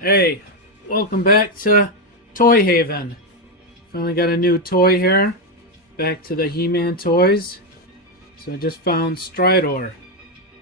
Hey, welcome back to Toy Haven. Finally got a new toy here. Back to the He-Man toys. So I just found Stridor.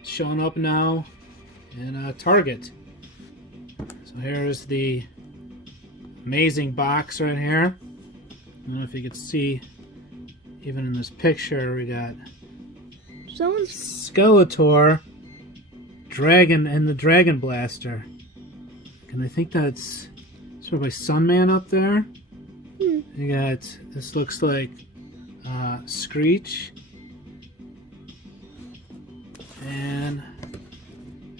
It's showing up now in Target. So here's the amazing box right here. I don't know if you can see, even in this picture, we got Skeletor, Dragon, and the Dragon Blaster. And I think that's sort of like Sunman up there. You got, this looks like Screech. And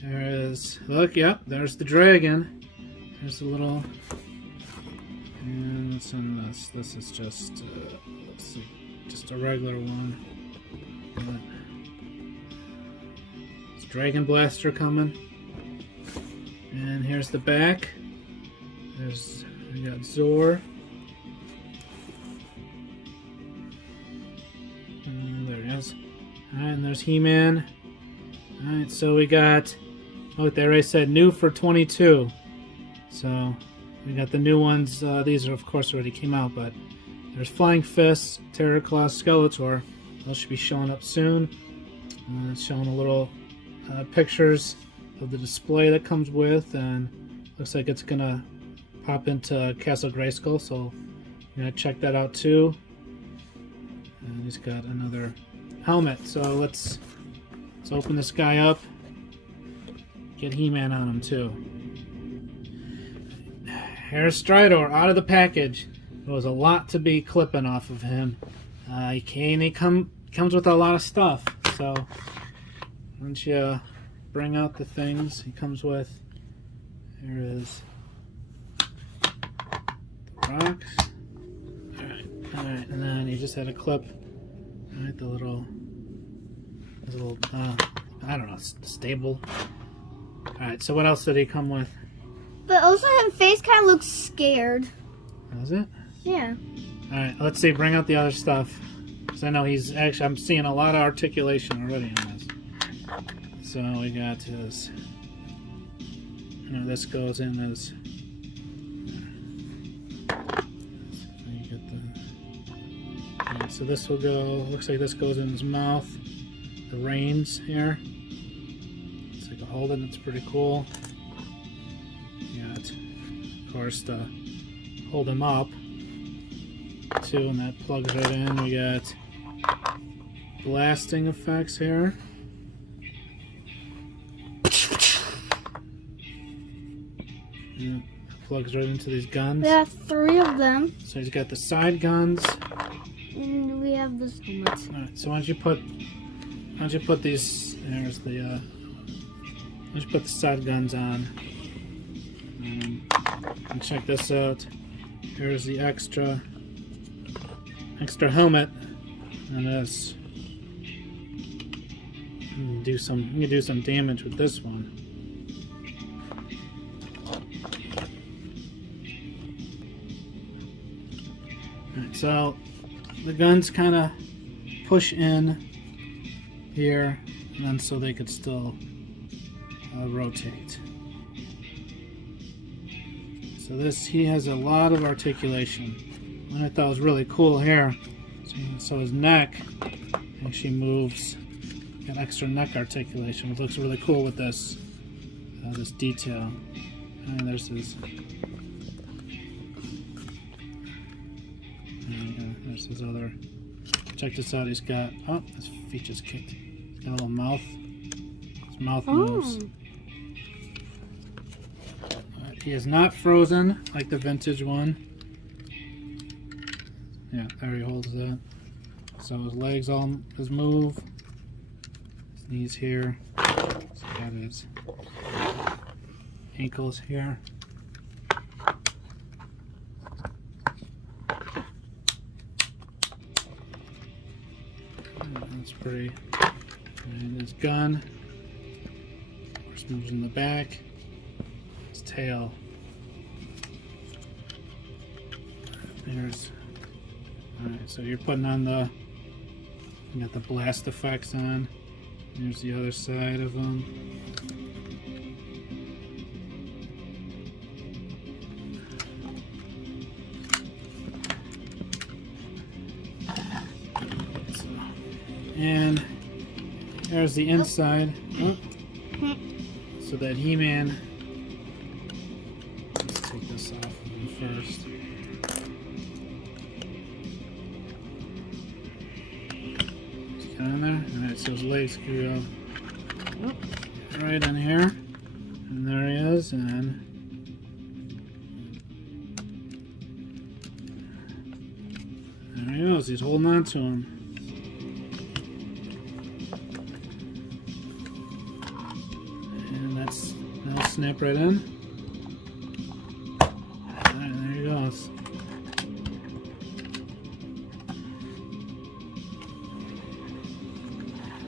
there is, look, yep, there's the dragon. There's a little, and what's in this? This is just, let's see, just a regular one. It's Dragon Blaster coming. And here's the back. We got Zor. And there he is. Alright, and there's He-Man. Alright, so we got, oh, they already said new for 22. So we got the new ones. These are, of course, already came out, but there's Flying Fist, Terror Claw, Skeletor. Those should be showing up soon. It's showing a little pictures of the display that comes with, and looks like it's gonna pop into Castle Grayskull, so I'm gonna check that out too. And he's got another helmet, so let's open this guy up, get He-Man on him too. Here's Stridor out of the package. There was a lot to be clipping off of him. He comes with a lot of stuff, so why don't you bring out the things he comes with. Here is the rocks. Alright, and then he just had a clip. Alright, the little, I don't know, stable. Alright, so what else did he come with? But also his face kind of looks scared. Was it? Yeah. Alright, let's see, bring out the other stuff. Because I know he's actually, I'm seeing a lot of articulation already on this. So we got his, this goes in as, so this will go, looks like this goes in his mouth, the reins here. It's like a holding, it's pretty cool. You got, of course, to hold him up too, and that plugs right in. We got blasting effects here. Yeah, plugs right into these guns. We have 3 of them. So he's got the side guns. And we have this helmet. Alright, so why don't you put these, there's the, why don't you put the side guns on. And check this out. Here's the extra helmet on this. You can do some damage with this one. Alright, so the guns kind of push in here, and then so they could still rotate. So this, he has a lot of articulation. What I thought was really cool here, so his neck actually moves, got extra neck articulation, which looks really cool with this this detail. And there's his, there's his other, check this out, he's got, oh, his feet just kicked. He's got a little mouth, his mouth moves. He is not frozen like the vintage one. Yeah, there he holds that. So his legs all his move. His knees here. He's got his ankles here. That's pretty. And his gun. Of course, moves in the back. His tail. There's. Alright, so you're putting on the. You got the blast effects on. There's the other side of them. And there's the inside. Oh. So that He-Man. Let's take this off of him first. Just get in there. Alright, so his legs go right in here. And there he is. And there he goes. He's holding on to him. That'll snap right in. Alright, there he goes.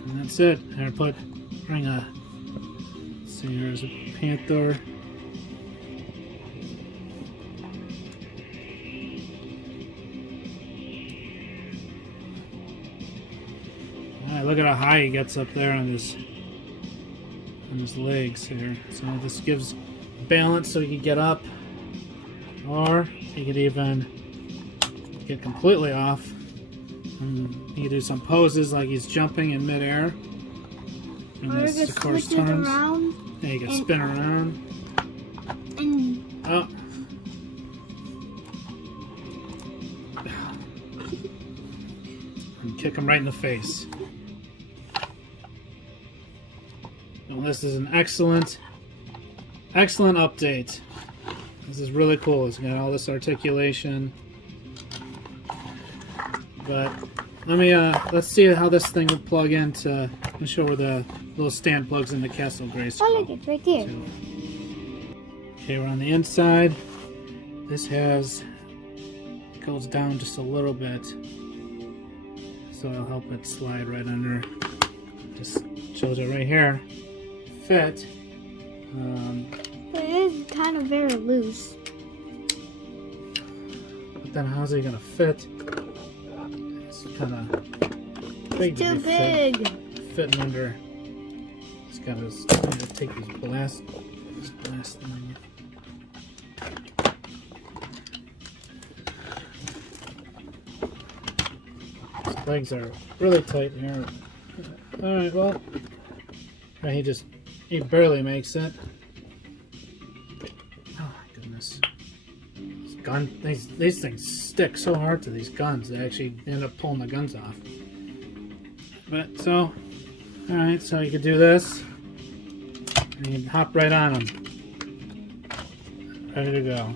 And that's it. Here, bring a. Let's see, here's a panther. Alright, look at how high he gets up there on his legs here. So this gives balance so you can get up, or you could even get completely off. And you can do some poses like he's jumping in midair. And or this, of course, turns. Around Yeah, you can spin around. And Oh. And kick him right in the face. Well, this is an excellent update. This is really cool. It's got all this articulation. But let's see how this thing will plug into. I'll show where the little stand plugs into Castle Grayskull. oh, look, it's right there. Okay, we're on the inside. This goes down just a little bit, so it'll help it slide right under. Just shows it right here. Fit. But it is kind of very loose. But then how's he gonna fit? It's kind of big. Too big. Fitting under. He's got to take this blast thing. His legs are really tight here. All right, well, he barely makes it. Oh my goodness. These things stick so hard to these guns, they actually end up pulling the guns off. But so, alright, so you could do this. And you can hop right on them. Ready to go.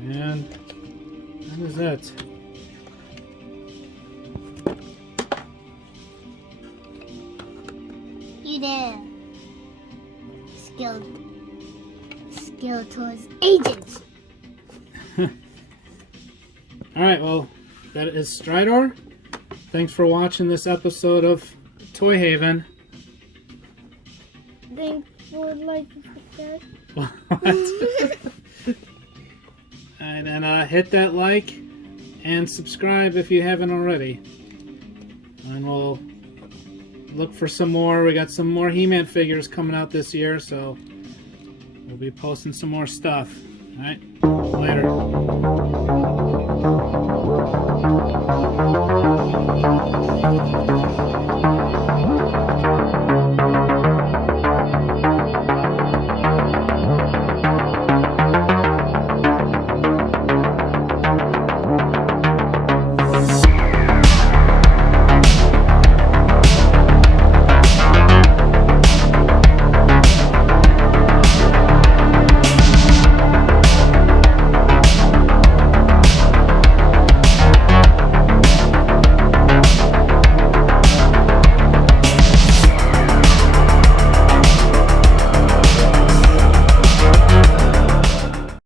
And that is it. You did. Skill towards agents. Alright, well, that is Stridor. Thanks for watching this episode of Toy Haven. Thanks for liking that. And hit that like and subscribe if you haven't already. And we'll look for some more. We got some more He-Man figures coming out this year, so we'll be posting some more stuff. Alright, later.